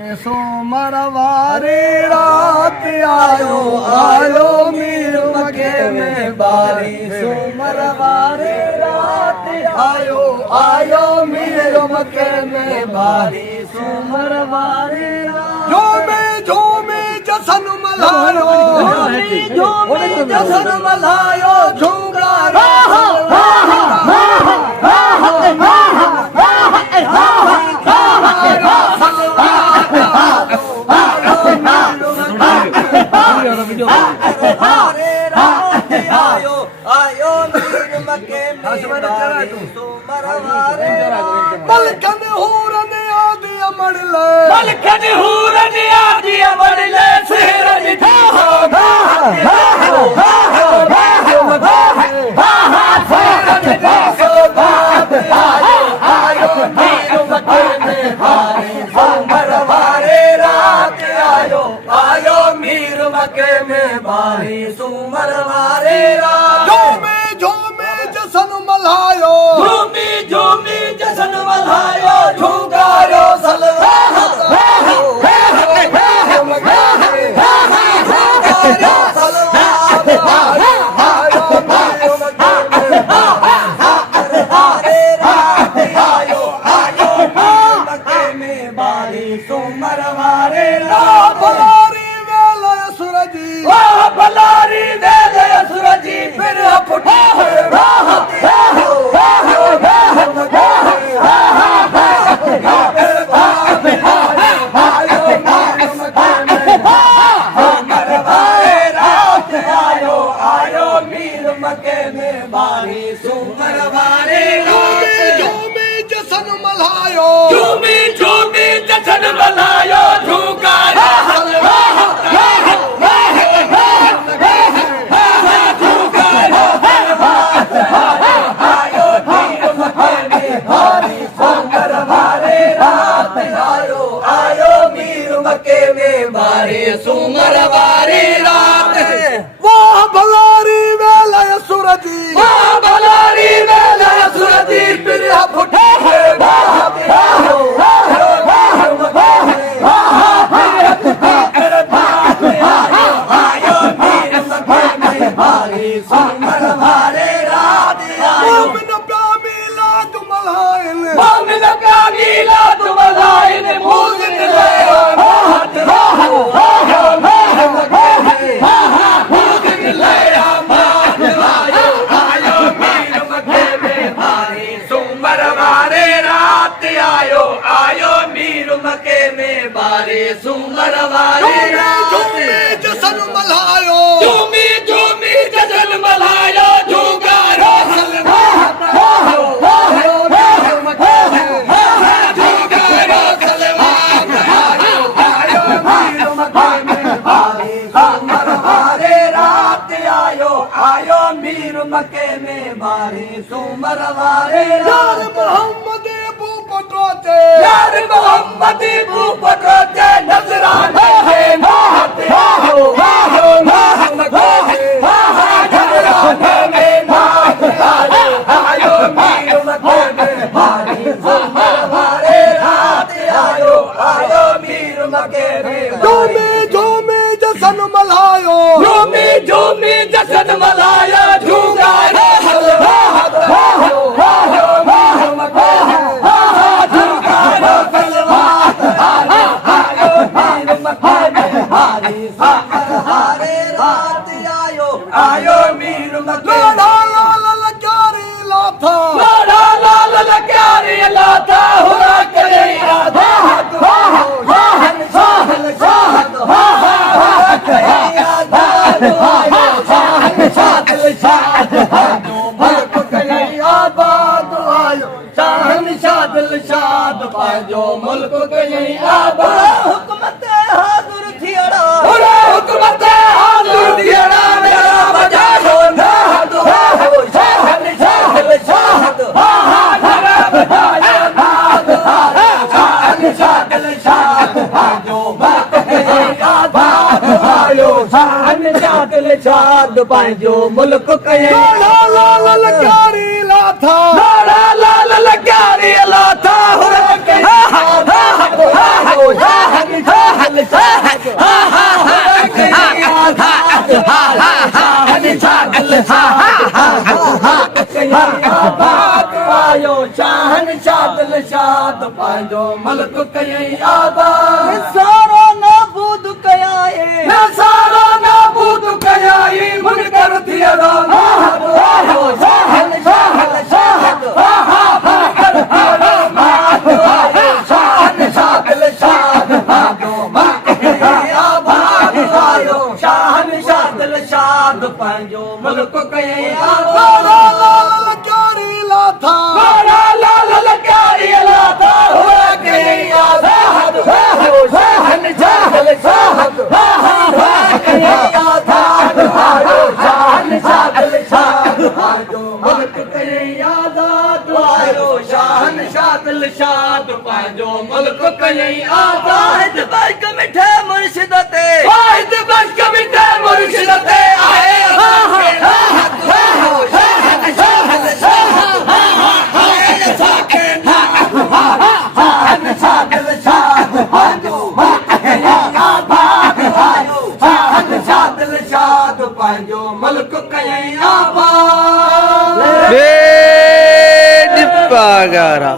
सोमरवारी रात आयो आयो मीर मके में बारी। सोमरवारी रात आयो आयो मीर मके में बारी। सोमरवारी झूमे जसन मलायो झूमे जसन मलायो झूमरा आयो आयो मीर मके में बारी। सोमरवारी मलकन हूरन आदि अमड़ले मलकन हूरन आदि अमड़ले सिरज मके में बारी। सोमरवारी झूमे झूमे जसन मल्हायो झूमी झूमी जसन मल्हायो झूगारो सलवा बलारी दे दे सूरजी फिर फुटे आयो आयो मीर मके में बारी। सोमरवारी झूमी जसन मल्हायो झूमी झूमी जसन मल्हायो झूकारो सोमरवारी रात वाह भलारी वेला सूरजी वाह भलारी वेला सूरजी फिर फुटे सोमरवारी रात मोमिन प्यामीला तुमलाइन मोमिन प्यामीला तुमलाइन मूजिन ले मके में बारी। सोमरवारी झूमी जसन मल्हायो झूमी झूमी जसन मल्हायो झूगारो सलवा झूगारो सलवा सोमरवारी रात आयो आयो मीर मके में बारी। सोमरवारी यार मोहम्मद यार मोहम्मद पटोचे नजराने है नजराने में आयो मीर मके में बारी। सोमरवारी रात आयो आयो मीर मके में झूमी झूमी जसन मल्हायो झूमी झूमी जसन मल्हायो झूगारो आयो मीर मके ललकारी लाथा ललकारी लाथा हुरा करे राधा साहल साहल साहल साहल साहल मुल्क करे आबाद आयो शाहन शादल शाद पाजो मुल्क करे आबाद हुकूमत हाजुर थियड़ा हुकूमत हाजुर थियड़ा मेरा बजा दो ना दो शाहन शाहल शाद मेरा बजाया ना दो शाहन शादल शाद पाजो मुल्क करे आबाद आयो शाहन शादल शाद पाजो मुल्क करे ललकारी लाथा ललकारी लाथा हुरा के शाद पंहिंजो मुल्क कयई आबाद सारो नाबूद कयाए सारो नाबूद कयाई मुनकर थियरो महद आयो शाहन शाहद शाहद मुनकर थियरो महद आयो शाहन शाहद शाहद पंहिंजो मुल्क कयई आबाद आयो शाहन शाहद शाहद पंहिंजो मुल्क कयई आबाद क्यारी लाथा लाल क्यारी लाथा हुआ कयई आबाद आयो शाहन शाहद शाहद कयई आबाद आयो शाहन शाहद शाहद पंहिंजो मुल्क कयई आबाद आयो शाहन शाहद शाहद पंहिंजो मुल्क कयई आबाद बर्क मिठे मुर्शिद ते वाहिद बस कविता मुर्शिद ते आहे पंहिंजो मुल्क कयई आबाद बेड पगारा